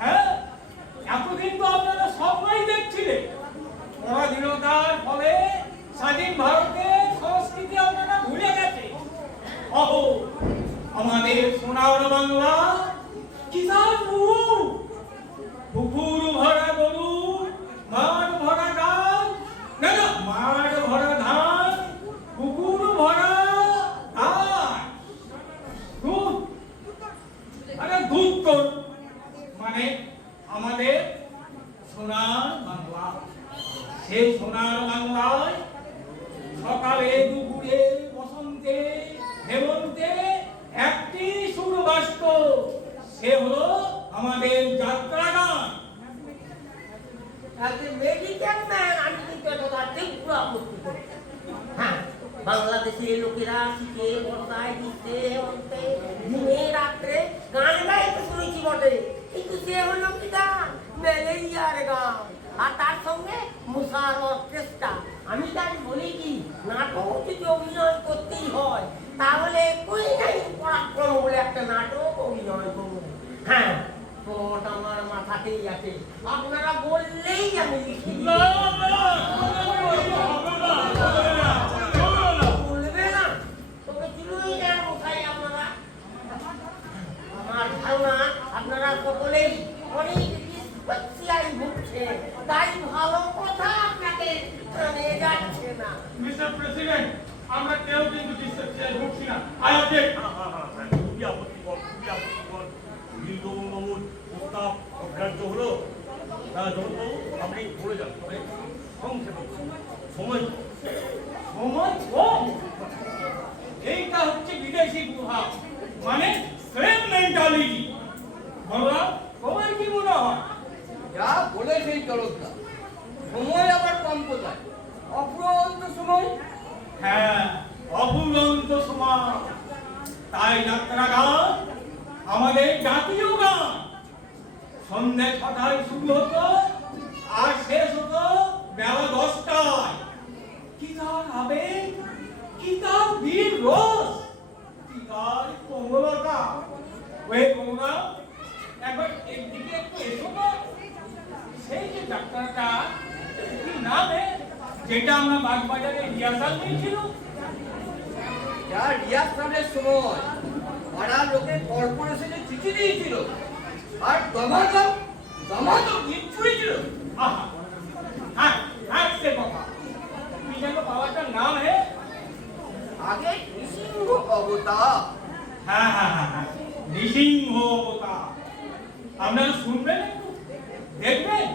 হ্যাঁ, এতদিন তো আপনারা সবাই দেখছিলেন, পরাধীনতার ফলে স্বাধীন ভারতের সংস্কৃতি আপনারা ভুলে গেছে। কিষান মুখ, পুকুর ভরা গরু, মাঠ ভরা ধান, না না মাঠ ভরা ধান, পুকুর ভরা ধান, দুধ, আরে দুধ তোর মানে আমাদের সোনার বাংলা। সেই সোনার বাংলায় সকালে দুপুরে বসন্তে হেমন্তে একটি সুর বাজত, সে হলো আমাদের যাত্রা গান। আজকে মেডিকেল ম্যান আমি কিন্তু এটা তীব্র আপত্তি করি। হ্যাঁ, বাংলাদেশের লোকেরা শীতে বর্ষায় গ্রীষ্মে হেমন্তে দিনে রাত্রে গান গাইতে শুনেছি বটে, কিন্তু সে হলো কি গান? ম্যালেরিয়ার গান, আর তার সঙ্গে মুসার অর্কেস্ট্রা। আমি তাই বলি কি, নাটক যদি অভিনয় করতেই হয় তাহলে কই নাই পরাক্রম বলে একটা নাটক অভিনয় করুন। হ্যাঁ, পট আমার মাথাতেই আছে, আপনারা বললেই আমি লিখে দিই। বলবে না তবে চলুই যান মশাই আপনারা। আমার ধারণা আপনারা সকলেই অনেক ডিসপেকশিয়ায় ভুগছেন, তাই ভালো কথা আপনাদের কানে যাচ্ছে না। মিস্টার প্রেসিডেন্ট, আমরা কেউ কিন্তু ডিসেপশনে ভুগছি না। I object. খুবই আপত্তিকর, খুবই আপত্তিকর। নীলবাবুর প্রস্তাব অগ্রাহ্য হলো। জগৎবাবু আপনি বলে যান, তবে সংক্ষেপে সময় সময় কম। এইটা হচ্ছে বিদেশি প্রভাব, মানে সেম মেন্টালিটি। বলরাম, তোমার কি মনে হয়? যা বলে সেই জড়তা, সময় আবার কম কোথায়? অফুরন্ত সময়। হ্যাঁ, অফুরন্ত সময়। তাই যাত্রা গান আমাদের জাতীয় গান। সন্ধ্যে 6টায় শুরু হতো আর শেষ হতো বেলা 10টায়। কি তার আবেগ, কি তার বীর রস, কি তার কোমলতা। ওই কোমলা, একবার একদিকে একটু এসো না। সেই যে যাত্রাটা কি নামে, যেটা আমরা বাগবাজারে রিহার্সাল নিয়েছিল। যা রিয়াকশনের সময় পাড়ার লোকে কর্পোরেশনে চিঠি দিয়েছিল, আর দমাদম গীত ছুঁড়েছিল। আহা, হ্যাঁ হ্যাঁ, সে কথা কি যেন বাবাটার নাম হে? আগে নৃসিংহ অবতার। হ্যাঁ হ্যাঁ হ্যাঁ হ্যাঁ, নৃসিংহ অবতার। আপনারা শুনবেন একটু, দেখবেন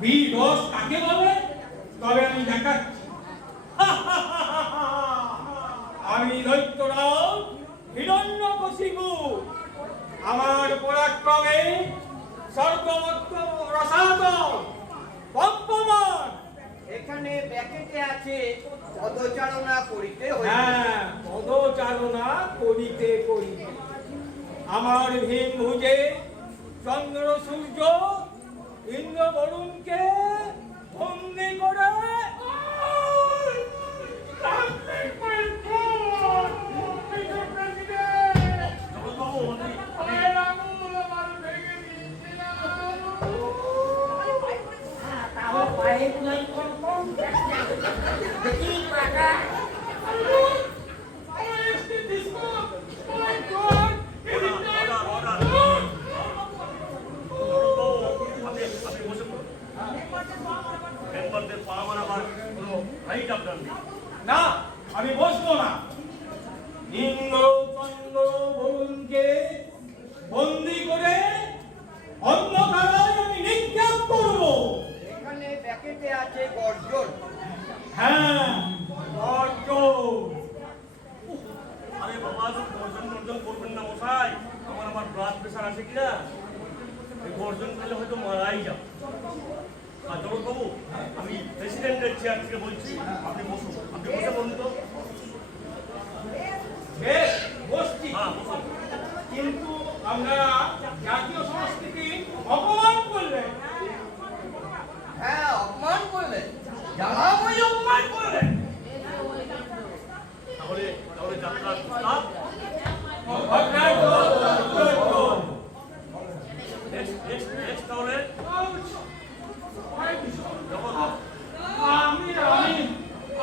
বীর রস কাকে বলে? তবে আমি দেখাচ্ছি। আমি দৈত্যরাজ হিরণ্যকশিপু, আমার পরাক্রমে স্বর্গমত্ত রসাতল কম্পমান। এখানে ব্যাকেটে আছে পদচারণা করিতে হইবে। হ্যাঁ, পদচারণা করিতে করিতে আমার ভীম ভুজে চন্দ্র সূর্য ইন্দ্র বরুণকে বন্দি করে জগৎবাবু তাও পায়ে গুলাই কম কম দেখি মাথা। আপনি বসে পড়ুন। মেম্বারদের পা মারাবার কোনো রাইট আপনার নেই। না, আমি বসবো না। ইন্দ্র চন্দ্র বরুণকে বন্দি করে অন্ধকারায় আমি নিক্ষেপ করবো। এখানে ব্যাকেটে আছে গর্জন। হ্যাঁ, অর্জুন। আরে বাবা, গর্জন টর্জন করবেন না মশাই। আমার ব্লাড প্রেশার আছে কিনা, এই গর্জন করলে হয়তো মারাই যাব। আর জগৎবাবু, আমি প্রেসিডেন্টের চেয়ার থেকে বলছি, আপনি বসুন। আপনি বসে বলুন তো। বেশ, বসছি। হ্যাঁ, বসুন। কিন্তু আমরা জাতীয় সংস্কৃতি অপমান করলেন। হ্যাঁ, অপমান করলেন, জানাবই অপমান করলেন। তাহলে তাহলে যাত্রার প্রস্তাব। নেক্সট তাহলে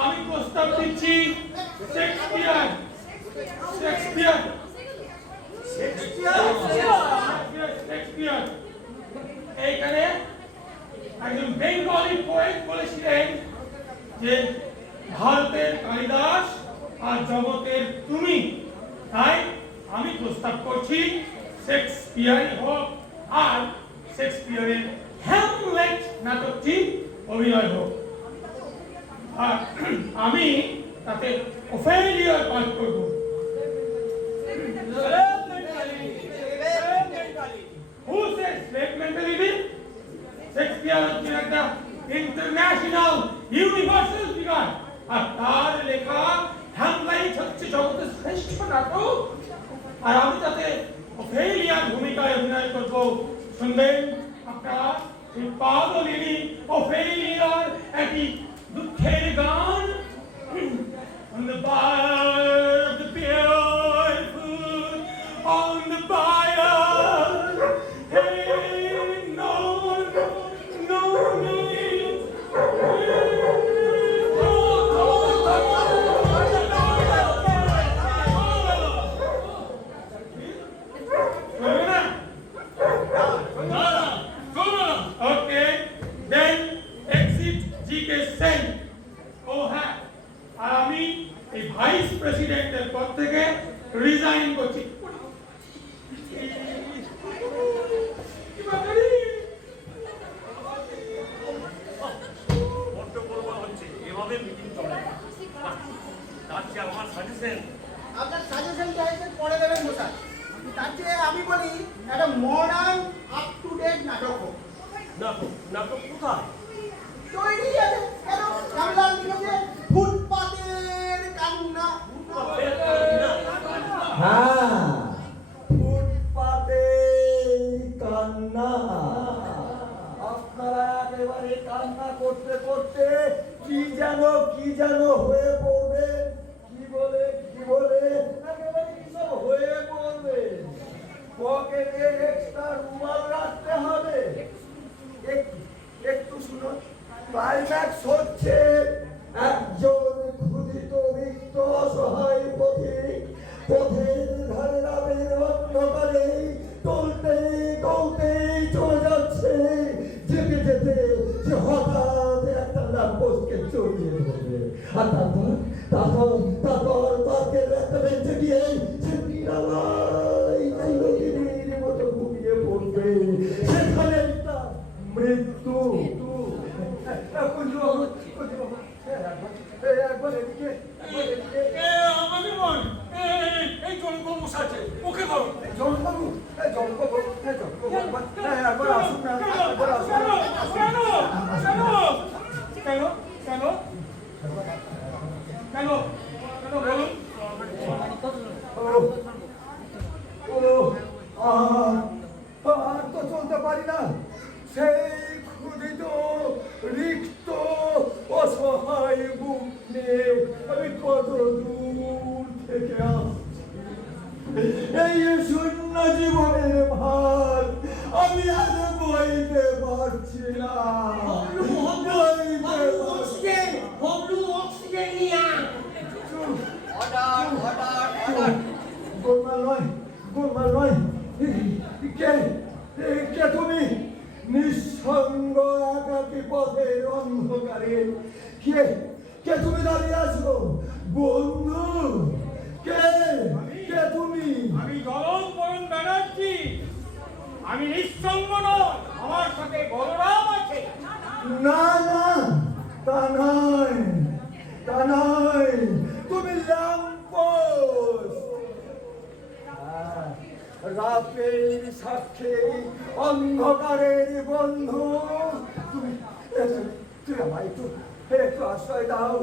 আমি প্রস্তাব দিচ্ছি শেক্সপিয়ার। শেক্সপিয়ার। যে ভারতের কালিদাস আর জগতের তুমি, তাই আমি প্রস্তাব করছি শেক্সপিয়ারই হোক আর শেক্সপিয়ারের হ্যামলেট নাটকটি অভিনয় হোক। আর আমি তাতে ওফেলিয়ার পাঠ করব। Who says slave mentalism? Shakespeare হচ্ছে একটা ইন্টারন্যাশনাল ইউনিভার্সাল ফিগার, আর তার লেখা হ্যামলেট হচ্ছে জগতের শ্রেষ্ঠ নাটক, আর আমি তাতে ওফেলিয়ার ভূমিকায় অভিনয় করব। শুনবেন আপনারা এই পাগলিনী ওফেলিয়ার একটি দুঃখের গান। On the bar of the beautiful, on the bar, hey, no, no, Okay, then exit GK Sen. Oh, হ্যাঁ, আর আমি এই ভাইস প্রেসিডেন্টের পদ থেকে রিজাইন করছি। বড্ড গড়বড় হচ্ছে, এভাবে মিটিং চলে না। তার চেয়ে আমার সাজেশন, আপনার সাজেশন চাইছেন পরে দেবেন মশাই। তার চেয়ে আমি বলি একটা মডার্ন আপ টু ডেট নাটক হোক। নাটক কোথায়? তৈরি আছে কেন? কামলার দিকে ফুটপাতের কান্না। হ্যাঁ, ফুটপাতের কান্না। আপনারা একেবারে কান্না করতে করতে কি যেন হয়ে পড়বে, কি বলে একেবারে কি সব হয়ে পড়বে। পকেটে এক্সট্রা রুমাল রাখতে হবে। একটু শুনুন, ক্লাইম্যাক্স হচ্ছে একজন ক্ষুধিত রিক্ত অসহায় পথিক পথের ধারে রাবের অন্ধকারে টলতে চলে যাচ্ছে। যেতে যেতে সে হঠাৎ একটা ল্যাম্পোস্টকে জড়িয়ে ধরবে, আর তারপর পার্কের একটা বেঞ্চে গিয়ে সে নিরালাই চিরদিনের মতো ঘুমিয়ে পড়বে। সেখানে তার মৃত্যু। একবার এদিকে আমাকে বল, এই জনবাবু বসাচ্ছে, ওকে বল। জনবাবু একবার আসুন না, একবার আসুন না। আর তো চলতে পারি না, সেই ক্ষুধিত রিক্ত অসহায় বুক নিয়ে আমি কত দূর থেকে আসছি। এই শূন্য জীবনের ভার আমি আর বইতে পারছি না। গোলমাল নয়। কে তুমি? নিঃসঙ্গ একাকী পথের অন্ধকারে কে তুমি দাঁড়িয়ে আছো বন্ধু? কে তুমি? আমি জলন ব্যানার্জি। আমি নিঃসঙ্গ নয়, আমার সাথে বলরাম আছে। না, তা নয়, তুমি ল্যাম্পোস্ট। রাতের সাক্ষী অন্ধকারের বন্ধু। তুমি আমায় একটু আশ্রয় দাও।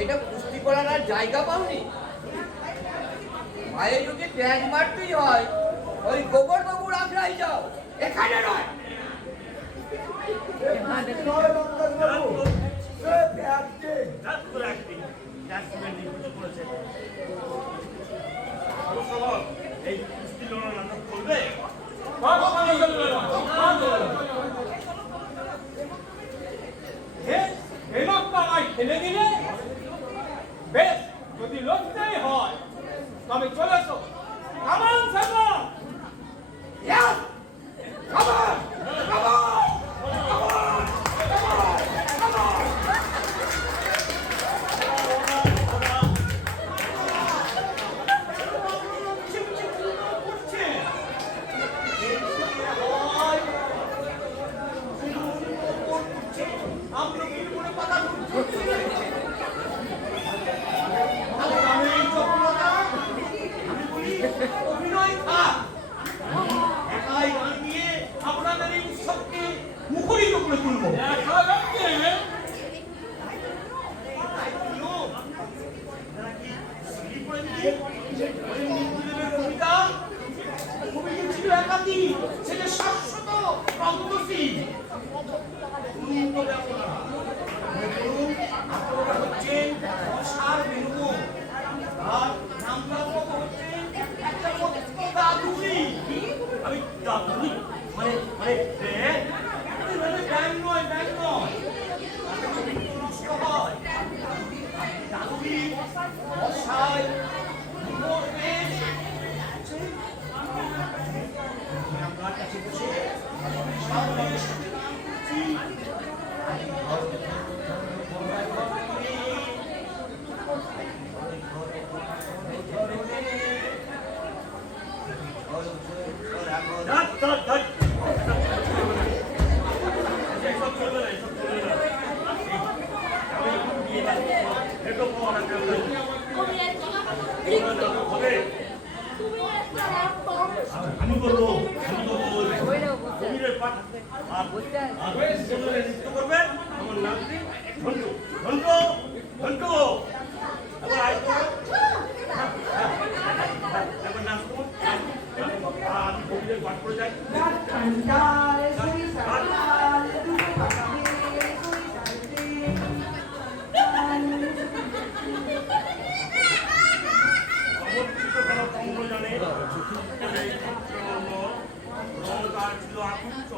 এটা কুস্তি করার আর জায়গা পাওনি? মায়ের যদি ট্যাগ মারতেই হয় ওই গোবর বাবুর আগ্রাই যাও, এখানে নয়। অ্যাক্টিং, করেছে। ফেলে দিলে? বেশ, যদি লড়তেই হয় তবে চলে এসো। কামান সাগর! Yes! Come on! Come on! Come on! Come on! অভিনয় থাক, একাই গান দিয়ে আপনাদের এই উৎসবকে মুখরিত করে তুলব। দেখা যাচ্ছে আমি দাদুই মানে মানে ব্যাগ ব্যাং নয়, ব্যাং নয়, নষ্ট হয়। দাদুই বসায় আমার কাছে বসে সামনের সাথে আমি করবো কবিরের পাঠ আর নৃত্য করবে আমার নামটি ঘন্টু ঘন্টু ঘন্টু এবার আয় করো এবার নাচ করো আমি কবিরের পাঠ করে যাই রাত কান্তাল সরিষার ডাল দুটো পাকা বেল সরিষার তেল অবস্থিত করা কমল জানে রঙদার ছিল আকুচ্চ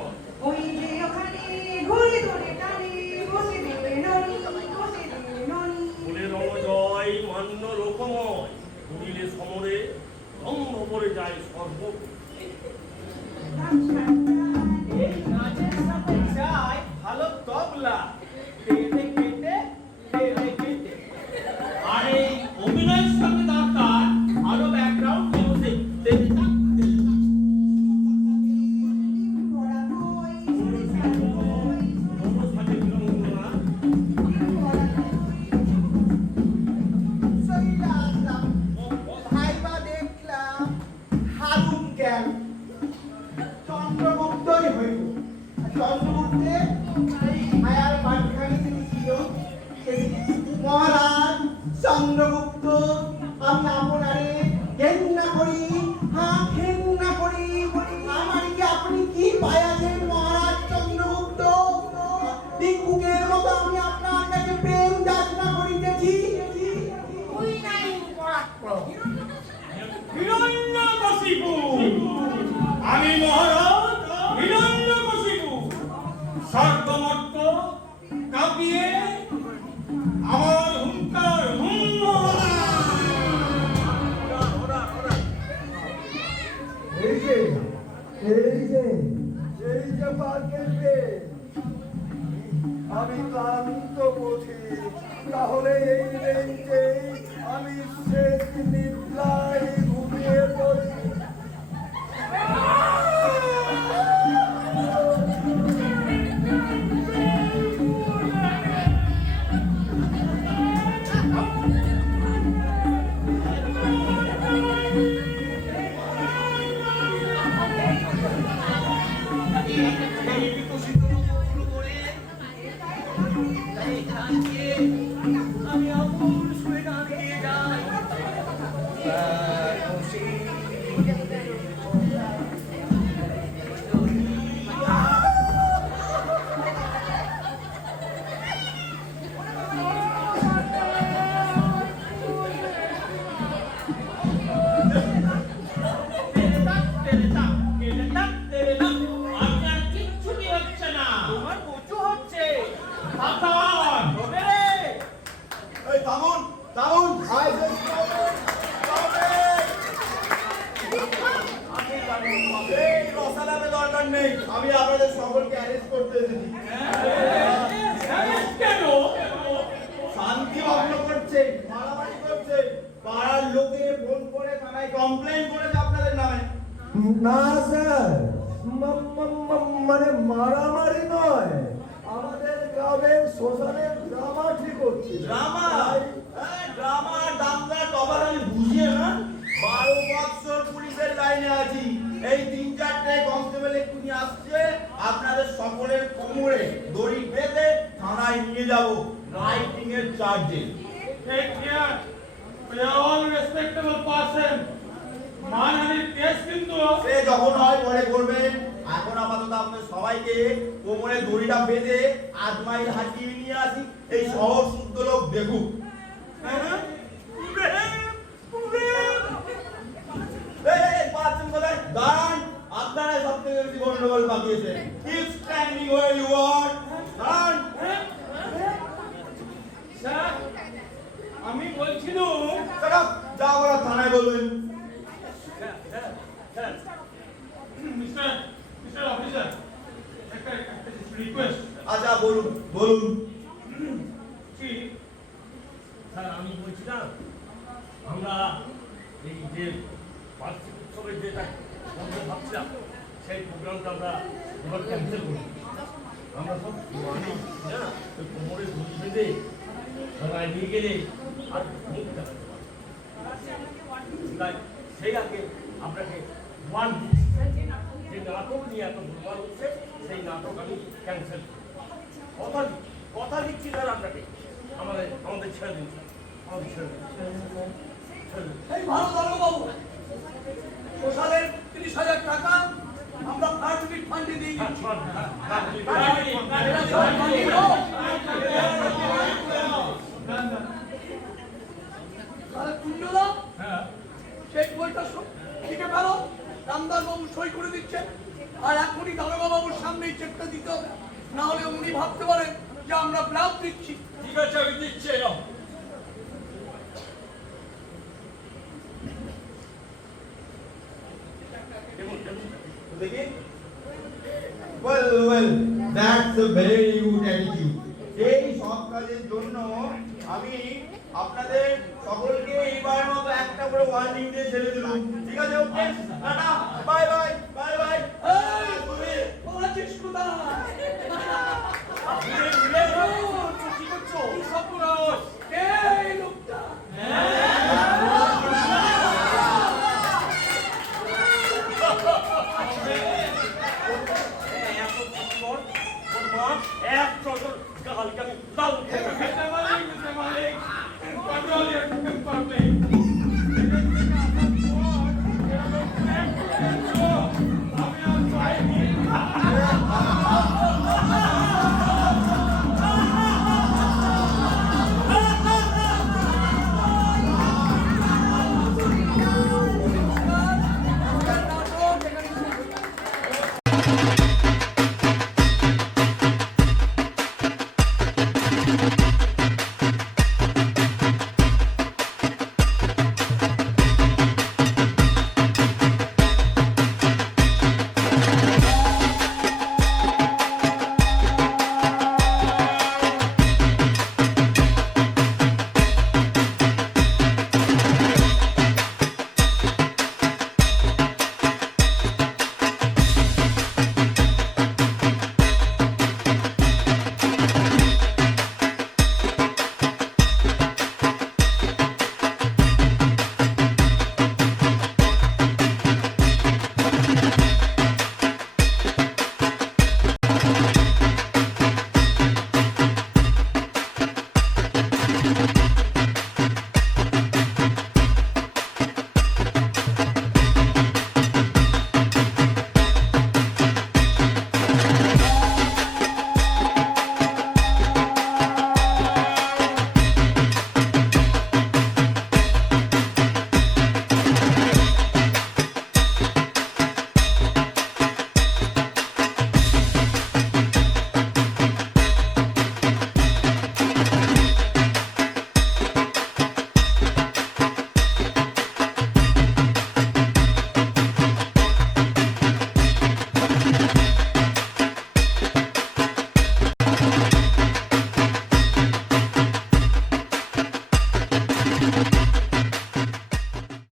ওই যে ওখানে ঘুরে ধরে টানে বসে দেবে ননি বসে দেবে ননি ফুলে রঙজয় মান্য লোকময় ঘুরিলে সমরে রম্ভ করে যায় সর্ব এই নাচের সাথে চাই ভালো তবলা, কেটে কেটে কেটে কেটে। আর এই অভিনয়ের সাথে দরকার আরো ব্যাকগ্রাউন্ড মিউজিক। ভরা দই সরিষার দই সাথে বিরঙ্গনা সইলা আসলাম, ভাইবা দেখলাম হারুন জ্ঞান চন্দ্রগুপ্তই হইল। আর চন্দ্রগুপ্তে মায়ার বাড়িখানি তিনি ছিল মহারাজ চন্দ্রগুপ্ত, আমি আপনারে ঘেন্না করি, হ্যাঁ ঘেন্না করি। আমার কি আপনি কি পাইয়াছেন মহারাজ চন্দ্রগুপ্ত? ভিক্ষুকের মতো আমি আপনার কাছে প্রেম যাচনা করিতেছি। তুই নাই পরাক্রম হিরণ্যকশিপু! আমি মহারাজ হিরণ্যকশিপু স্বর্গমর্ত কাঁপিয়ে আমার হুঙ্কার এই যে এই যে এই যে পার্কের পেট, আমি ক্লান্ত পথি, তাহলে এই রেঞ্জে আমি শেষ নিদ্রায় ঘুমিয়ে পড়ি। এই বিকশিত রূপগুলো করে এই গান দিয়ে আমি আমূল সুরে গান গেয়ে যাই। আপনার কিচ্ছুটি হচ্ছে না। তোমার কচু হচ্ছে। সাবধান, হবে রে। না স্যার, মানে মারামারি নয়, আমাদের গ্রামের শ্মশানের ড্রামা ঠিক হচ্ছে। ড্রামা? ড্রামা দামদার তফাৎ আমি বুঝিয়ে না। 12 বছর পুলিশের লাইনে আছি, এই 3-4টে কনস্টেবল এক্ষুনি আসছে, আপনাদের সকলের কোমরে দড়ি বেঁধে থানায় নিয়ে যাব রাইটিং এর চার্জে। Take care. We are all respectable person. মানহানির কেস কিন্তু সে যখন হয় পরে করবেন, এখন আপাতত আপনাদের সবাইকে কোমরে দড়িটা বেঁধে 8 মাইল হাঁটিয়ে নিয়ে আসি, এই শহর শুদ্ধ লোক দেখুক। পাচ্ছেন কোথায়? দাঁড়ান, আপনারা সব থেকে বেশি গন্ডগোল পাকিয়েছেন। Keep standing where you are. দাঁড়ান। স্যার আমি বলছিলাম Shut up! যা বলার থানায় বলবেন। মিস্টার অফিসার একটা রিকোয়েস্ট আচ্ছা বলুন বলুন। কি স্যার আমি বলছিলাম আমরা এই যে বার্ষিক উৎসবের যেটা করতে ভাবছিলাম সেই প্রোগ্রামটা আমরা এবার ক্যান্সেল করি। আমরা সব মানে না ওই কোমরে দড়ি বেঁধে থানায় নিয়ে গেলে আর মুখ দেখাতে পারবো না। তাই সেই আগে আপনাকে ওয়ান যে নাটক নিয়ে এত ভুলভাল হচ্ছে সেই নাটক আমি ক্যান্সেল করি। কথা দিচ্ছি স্যার আপনাকে, আমাদের ছেড়ে দিন স্যার, আমাদের ছেড়ে দিন। এই ভালো দারোগাবাবু, শ্মশানের 30,000 টাকা আমরা পাবলিক ফান্ডে দিয়ে দিচ্ছি। তাহলে কুণ্ডলা চেক বইটা লিখে ফেলো, রামদাস বাবু সই করে দিচ্ছেন, আর এখনই দারোগা বাবুর সামনেই চেকটা দিতে হবে, না হলে উনি ভাবতে পারেন যে আমরা ব্লাফ দিচ্ছি। ঠিক আছে, আমি দিচ্ছি। এরকম দেখি। Well, that's a very good attitude. এই সব কাজের জন্য আমি আপনাদের সকলকে এইবার মতো একটা করে ওয়ার্নিং দিয়ে ছেড়ে দিলাম। ঠিক আছে? Okay, tata, bye bye, bye bye. এই, তুমি পালাচ্ছিস কোথায়? কি করছো?